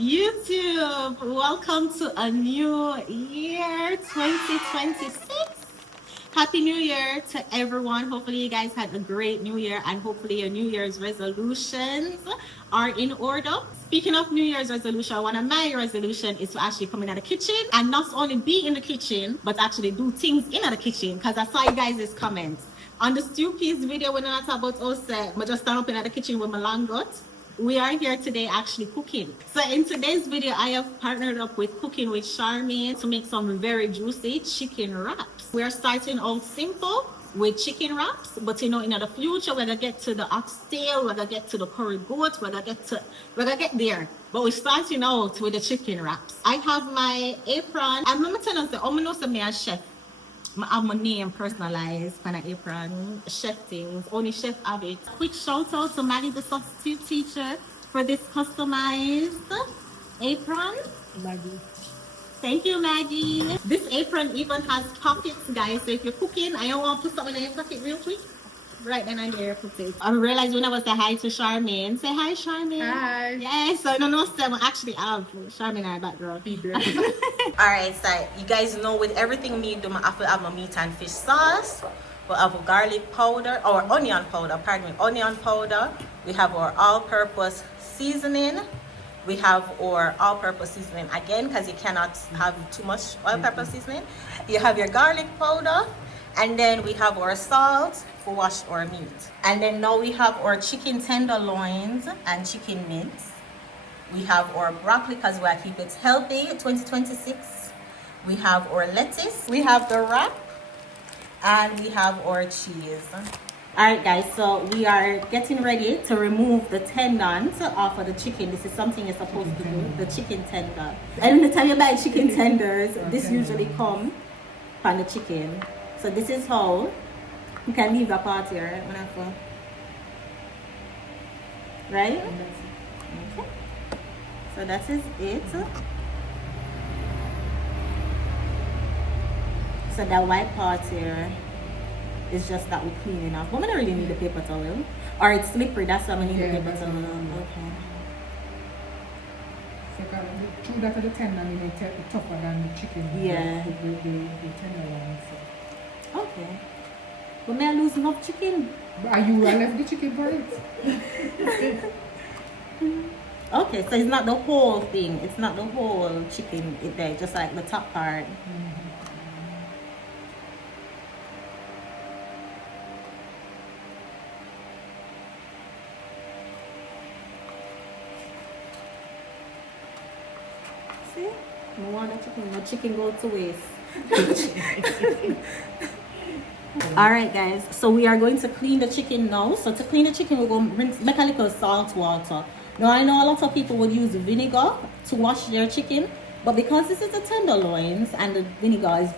YouTube, welcome to a new year 2026. Happy New Year to everyone. Hopefully you guys had a great new year and hopefully your New Year's resolutions are in order. Speaking of New Year's resolution, one of my resolution is to actually come in the kitchen and not only be in the kitchen but actually do things in the kitchen, because I saw you guys' comments on the stew peas video when I talk about us, I just stand up in the kitchen with my long gut. We are here today actually cooking. So in today's video, I have partnered up with Cooking with Charmaine to make some very juicy chicken wraps. We are starting out simple with chicken wraps, but you know, in the future, we're gonna get to the oxtail, we're gonna get to the curry goat, we're gonna get there. But we're starting out with the chicken wraps. I have my apron. I'm gonna tell us that I'm gonna say a chef. I have my name personalized kind of apron, chef things, only chef have it. Quick shout out to Maggie, the substitute teacher, for this customized apron. Maggie. Thank you, Maggie. This apron even has pockets, guys. So if you're cooking, I don't want to put something in your pocket real quick. Right then and there, put it. I realized when I was say hi to Charmaine. Say hi, Charmaine. Hi. Yes, so I don't know if I actually have Charmaine in our background. Alright, so you guys know with everything me do, I have to have my meat and fish sauce. We have a garlic powder or onion powder, pardon me, onion powder. We have our all-purpose seasoning. We have our all-purpose seasoning again because you cannot have too much all-purpose seasoning. You have your garlic powder. And then we have our salt for wash our meat. And then now we have our chicken tenderloins and chicken mince. We have our broccoli because we are keep it healthy 2026. We have our lettuce. We have the wrap. And we have our cheese. Alright guys, so we are getting ready to remove the tendons off of the chicken. This is something you're supposed to do, the chicken tender. And the time you buy chicken tenders, this usually come from the chicken. So this is how you can leave the part here, right? Okay. So that is it. So that white part here is just that we're cleaning off. But we don't really need the paper towel. Or it's slippery, that's why we need the paper towel. Okay. So true that the tendon is tougher than the chicken. Yeah. The tenderloin. Okay. But may I lose enough chicken? Are you left the chicken for it? Okay, so it's not the whole thing. It's not the whole chicken in there, just like the top part. See? No want the chicken. No chicken go to waste. Alright guys, so we are going to clean the chicken now. So to clean the chicken, we're going to make a little salt water. Now I know a lot of people would use vinegar to wash their chicken, but because this is the tenderloins and the vinegar is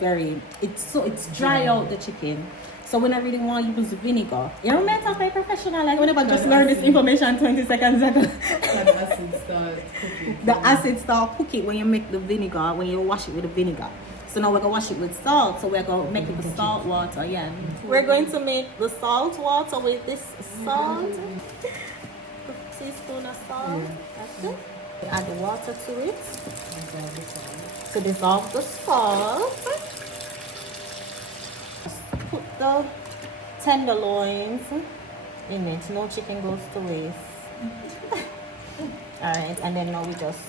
it's dry out the chicken. So we don't really want to use vinegar. You know, I'm a professional. Like whenever I just learned this information 20 seconds ago. The acid start cooking when you make the vinegar, when you wash it with the vinegar. So now we're going to wash it with salt. So we're going to make it with salt water, yeah. We're going to make the salt water with this salt. A teaspoon of salt. That's it. We add the water to it. To dissolve the salt. Put the tenderloins in it. No chicken goes to waste. Alright, and then now we just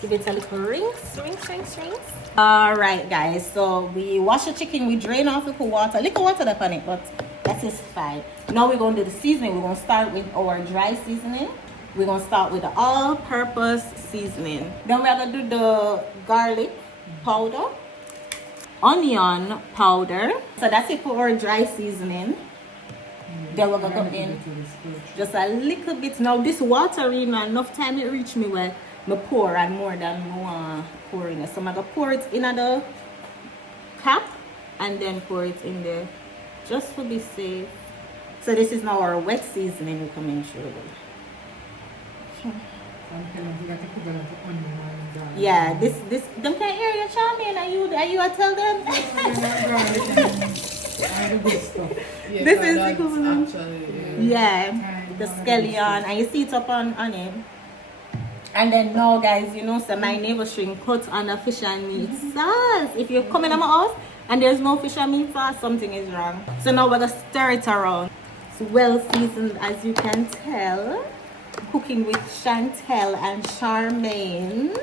give it a little rinse. Alright guys, so we wash the chicken, we drain off little water that's on it, but that is fine. Now we're going to do the seasoning. We're going to start with our dry seasoning. We're going to start with the all-purpose seasoning. Then we're going to do the garlic powder, onion powder. So that's it for our dry seasoning. Then we're going to go in just a little bit. Now this water, you know, enough time it reach me where I pour and more than I pour in it. So I'm going to pour it in the cap and then pour it in there just to be safe. So this is now our wet seasoning we come in through. Yeah, this them can't hear you, Charmaine. Are you I tell them? This is equivalent. Yeah, the scallion, and you see it up on it. And then now, guys, you know, so my neighbor string cut on the fish and meat sauce. If you come in my house and there's no fish and meat sauce, something is wrong. So now we're gonna stir it around. It's well seasoned, as you can tell. Cooking with Chantelle and Charmaine.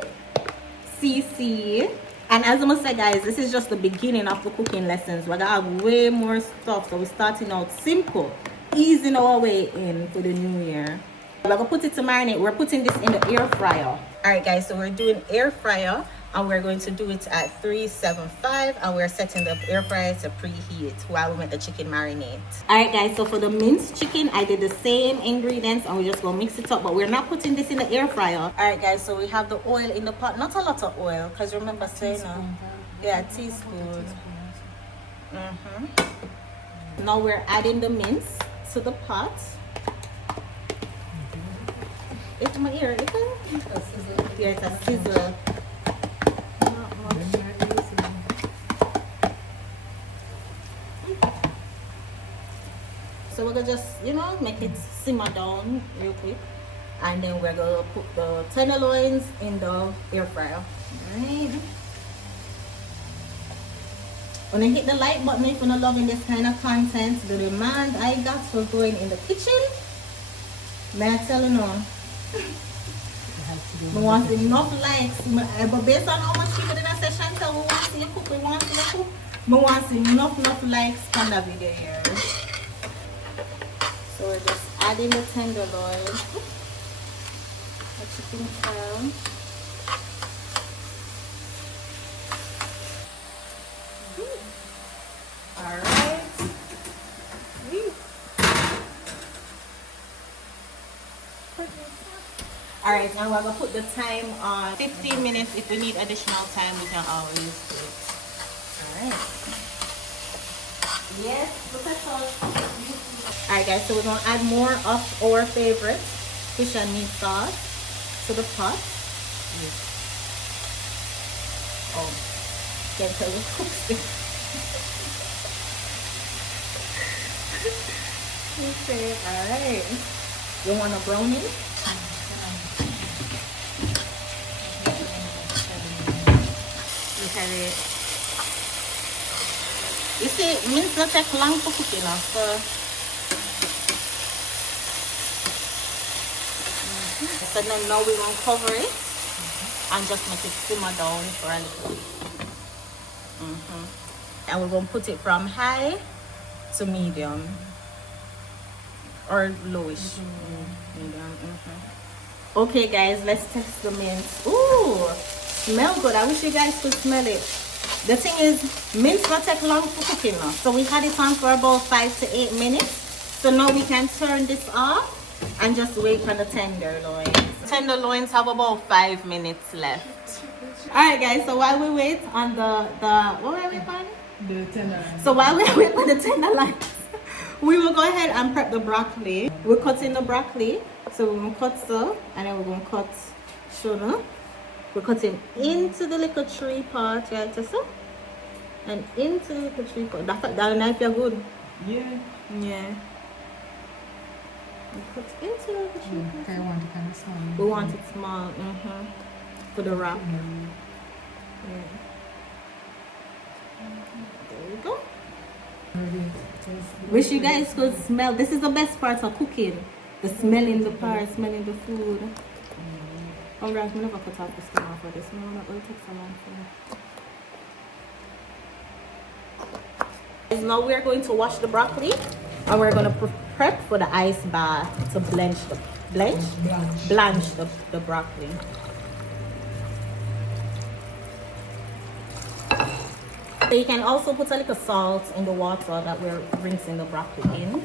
CC. And as I must say, guys, this is just the beginning of the cooking lessons. We're gonna have way more stuff. So we're starting out simple, easing our way in for the new year. We're gonna put it to marinate. We're putting this in the air fryer. All right, guys, so we're doing air fryer, and we're going to do it at 375, and we're setting the air fryer to preheat while we make the chicken marinate. All right, guys, so for the minced chicken, I did the same ingredients, and we're just gonna mix it up, but we're not putting this in the air fryer. All right, guys, so we have the oil in the pot. Not a lot of oil, because remember saying yeah, teaspoon. Now we're adding the mince to the pot. It's my ear, is it? Yeah, it's a sizzle. So we're gonna just, you know, make it simmer down real quick. And then we're gonna put the tenderloins in the air fryer. Alright. When I hit the like button if you're not loving this kind of content, the demand I got for going in the kitchen, may I tell you now? I want enough likes, but based on how much people did I say, Chantel, we want to see you cook, we want to see you cook. I want enough likes on the video here. So we're just adding the tenderloin, the chicken file. Alright. Alright, and we're going to put the time on 15 minutes. If we need additional time, we can always do it. Alright. Yes, look at us. Alright, guys, so we're going to add more of our favorite fish and meat sauce to the pot. Oh, can't tell the cooks. Okay, alright. You want a brownie? Look at it. You see, mince don't take long for cooking, so so then now we're going to cover it and just make it simmer down for a little. And we're going to put it from high to medium or lowish. Medium. Okay, guys, let's test the mince. Ooh, smell good. I wish you guys could smell it. The thing is, mince not take long for cooking now. So we had it on for about 5 to 8 minutes. So now we can turn this off and just wait on the tenderloins. Tenderloins have about 5 minutes left. Alright, guys, so while we wait on the what were we on? The tenderloins. So while we wait on the tenderloins, we will go ahead and prep the broccoli. We're cutting the broccoli. So we're going to cut so, and then we're going to cut sugar. We're cutting into the little tree part, right, so? And into the little tree part. That knife you're good. Yeah. Yeah. We cut into the little tree part. I want it kind of small. We want it small, for the wrap. Yeah. There we go. Wish you guys could smell. This is the best part of cooking. The smelling the part, smelling the food. Oh, right, I'm never cut off the skin off of this. No, that will take so long for me. Now we're going to wash the broccoli and we're going to prep for the ice bath to blanch the broccoli. So you can also put a little salt in the water that we're rinsing the broccoli in.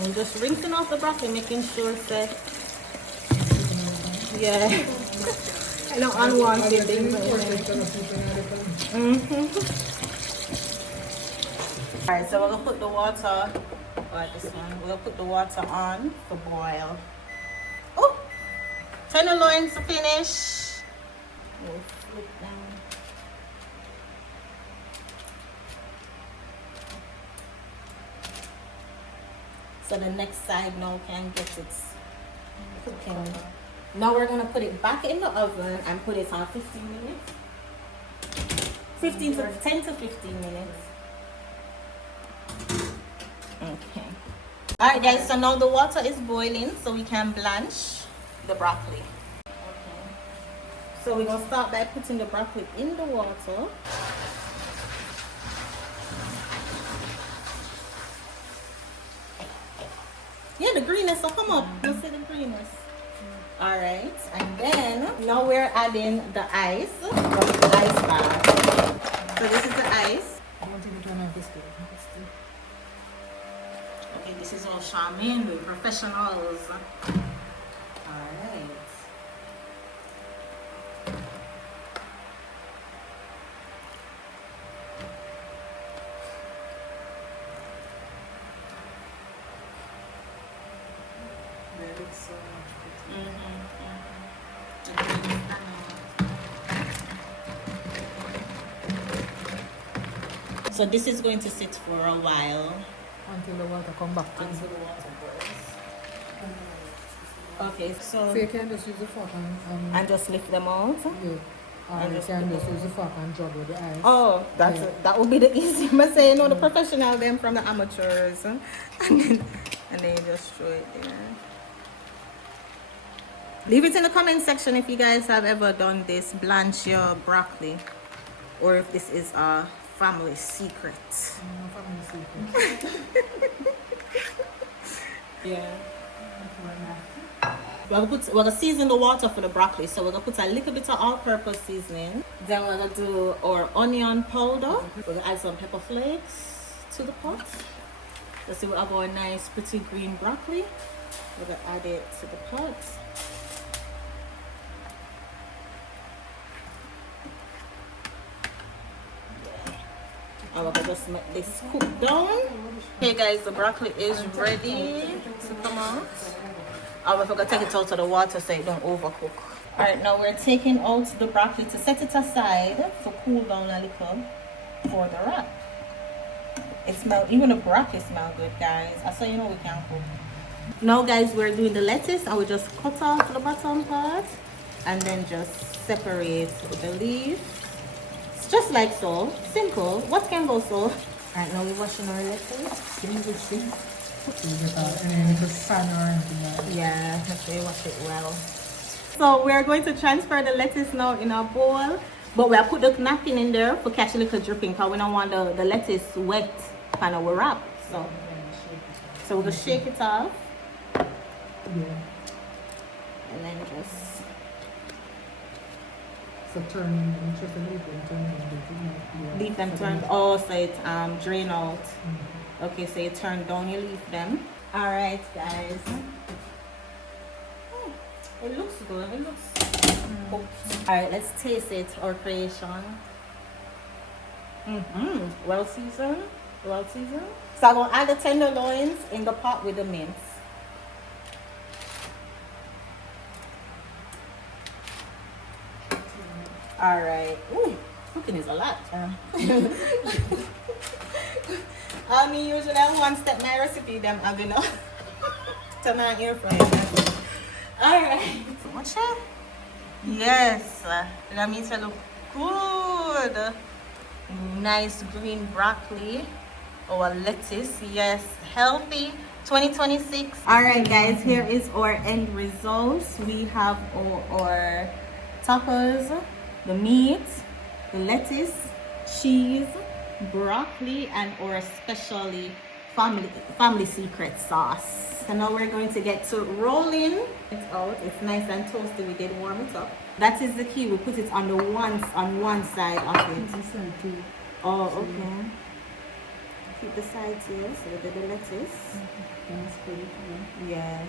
And just rinsing off the broccoli, making sure that, yeah, I don't unwanted things. Alright, so we're gonna put the water, this one, we're gonna put the water on to boil. Oh, tenderloins to finish. We'll flip down. So the next side now can get it cooking. Now we're gonna put it back in the oven and put it on 15 minutes. 10 to 15 minutes. Okay. Alright guys, so now the water is boiling so we can blanch the broccoli. Okay. So we're gonna start by putting the broccoli in the water. Yeah, the greenness will come up. You'll see the greenness. Alright, and then now we're adding the ice from the ice bath. So this is the ice. Okay, this is all Charmaine, we're professionals. Alright. That looks so much better. So this is going to sit for a while. Until the water come back to Until the water boils. Okay, so you can just use the fork and just lift them out. yeah. Or you can just use the fork and jog with the ice. Oh, that would be the easy. I say, you know, the professional them from the amateurs, and then you just throw it there. Leave it in the comment section if you guys have ever done this, blanch your broccoli, or if this is a family secret. Family secret. Yeah. We're gonna season the water for the broccoli, so we're gonna put a little bit of all-purpose seasoning. Then we're gonna do our onion powder. We're gonna add some pepper flakes to the pot. Let's see, we have our nice, pretty green broccoli. We're gonna add it to the pot. And we're gonna just make this cook down. Okay, guys, the broccoli is ready to come out. We're gonna take it out of the water so it don't overcook. All right, now we're taking out the broccoli to set it aside to cool down a little for the wrap. It smells, even the broccoli smells good, guys. That's how you know we can cook. Now, guys, we're doing the lettuce. I will just cut off the bottom part and then just separate the leaf. It's just like so. Simple. What can go so? All right, now we're washing our lettuce. And then it's a sun or anything like that. Yeah, make sure you wash it well. So we're going to transfer the lettuce now in our bowl, but we'll put the napkin in there for catch a little dripping because we don't want the lettuce wet kind of wrap. So we're gonna shake it off. Yeah. And then just So turn just a little bit, turn them. leave them turned. Oh, so it drain out. Okay, so you turn down, you leave them. All right, guys. It looks good. It looks cooked. All right, let's taste it. Our creation. Well seasoned. Well seasoned. So I'm gonna add the tenderloins in the pot with the mince. All right. Ooh, cooking is a lot. I mean, usually I one step my recipe, them having a turn on air fryer. All right. Watch it. Yes. That means it look good. Nice green broccoli or lettuce. Yes, healthy. 2026. All right, guys. Here is our end results. We have our tacos, the meat, the lettuce, cheese, broccoli, and our specially family secret sauce. So now we're going to get to rolling it out. It's nice and toasty. We did warm it up. That is the key. We put it on one side of it. This side too. Oh, okay. Keep the sides here. So we did the lettuce. And spread it around. Yeah.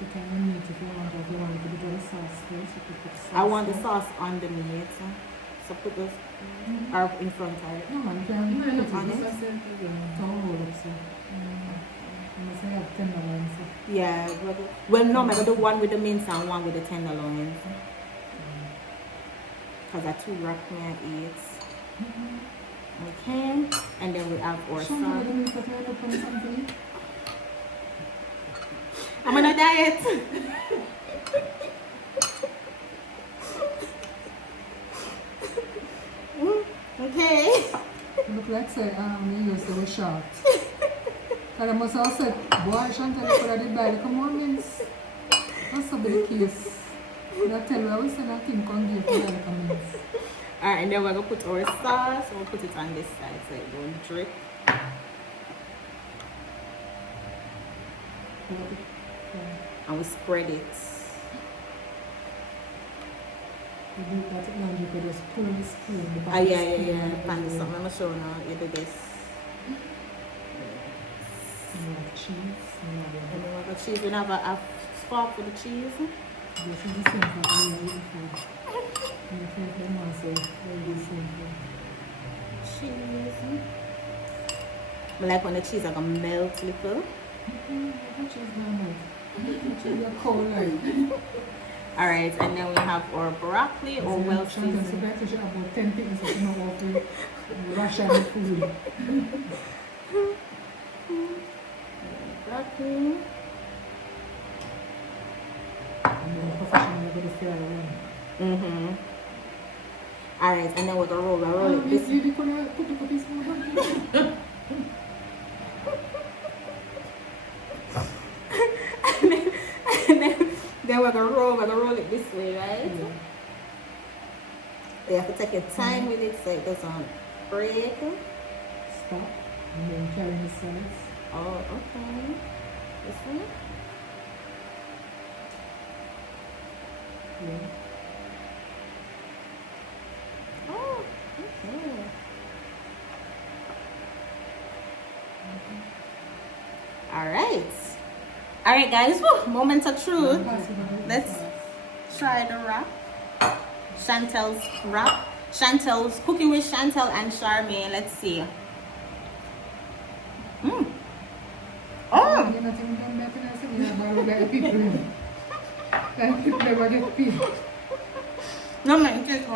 You can meat if you want to. If you want to put the sauce first, you can put the sauce. I want the sauce on the meat. So put those or in front of it. No, man, you can put it On on it? it. Don't hold up, so. Unless I have tenderloins. Yeah. Well, no, I got the one with the mince and one with the tenderloins. Because I two wrap me and eat. Okay. And then we have our sauce. I'm on a diet. say, you used to be short. Because I must have said, boy, Chantel, you could have did buy the commandments. That's a big case. I tell you, I was saying that thing can give you the commandments. Alright, and then we're going to put our sauce. We'll put it on this side so it won't drip. And we spread it. You do that now, you could just pull the spoon. Ah, yeah. Find something. I'm going to show you now. You do this. You have cheese. And then we have a cheese. We have a fork for the cheese. This is the same for the food. You think them also very the same food. Cheese. I like when the cheese are going to melt a little. What cheese now? Which is your cold life. Alright, and then we have our broccoli or well seasoned. So that's about 10 people that you know of Russian food. Broccoli. And then professionally go to fry one. Alright, and then we're going to roll it. This You could put the cookies in the broccoli. Then we're gonna roll it this way, right? Yeah. You have to take your time with it so it doesn't break. Stop. And then carry the sides. Oh, okay. This one? Yeah. Oh, okay. Alright. Alright guys, woo, moment of truth. Let's try the wrap. Chantel's wrap. Chantel's cooking with Chantel and Charmaine. Let's see. Oh! You're not even done that and I said, yeah, but like people. Like people never get paid. No man, just I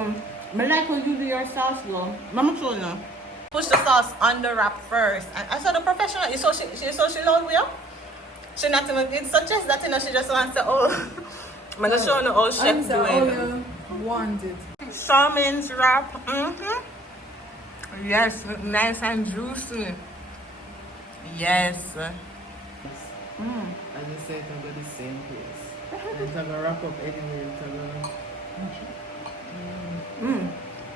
like how you do your sauce though. Mama show you. Push the sauce on the wrap first. And I saw the professional, you saw she loud with you? She not even did suggest that, you know, she just wants to, I'm going to show you how chef do it. Want it. Charmaine's wrap. Yes, nice and juicy. Yes. As you said, I'll go the same place. And I'm gonna wrap up anyway.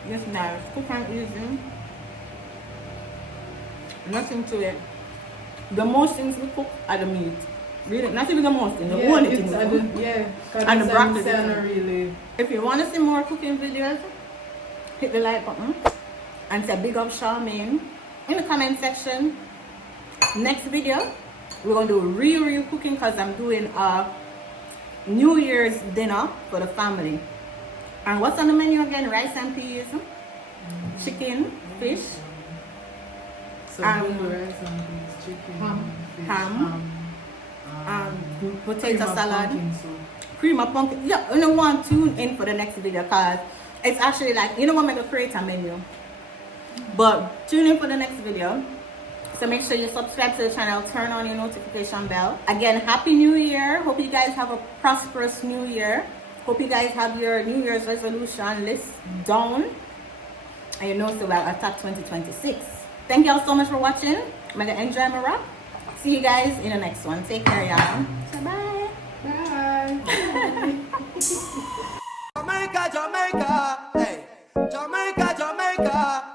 This nice. Cook and easy. Nothing to it. The most things we cook are the meat. Really, not even the most thing, the only thing we cook. And the broccoli. Really. If you want to see more cooking videos, hit the like button and say big up Charmaine in the comment section. Next video, we're going to do real cooking because I'm doing a New Year's dinner for the family. And what's on the menu again? Rice and peas, chicken, fish, So rice and beans, chicken, fish, potato salad, pumpkin soup. cream of pumpkin. Yeah, you know what? Tune in for the next video because it's actually like, you know what, I'm going to create a menu. But tune in for the next video. So make sure you subscribe to the channel, turn on your notification bell. Again, Happy New Year. Hope you guys have a prosperous New Year. Hope you guys have your New Year's resolution list down. And you know so well attack 2026. Thank y'all so much for watching. I'm going to enjoy my wrap. See you guys in the next one. Take care, y'all. Bye. Bye. Jamaica, Jamaica, hey, Jamaica, Jamaica.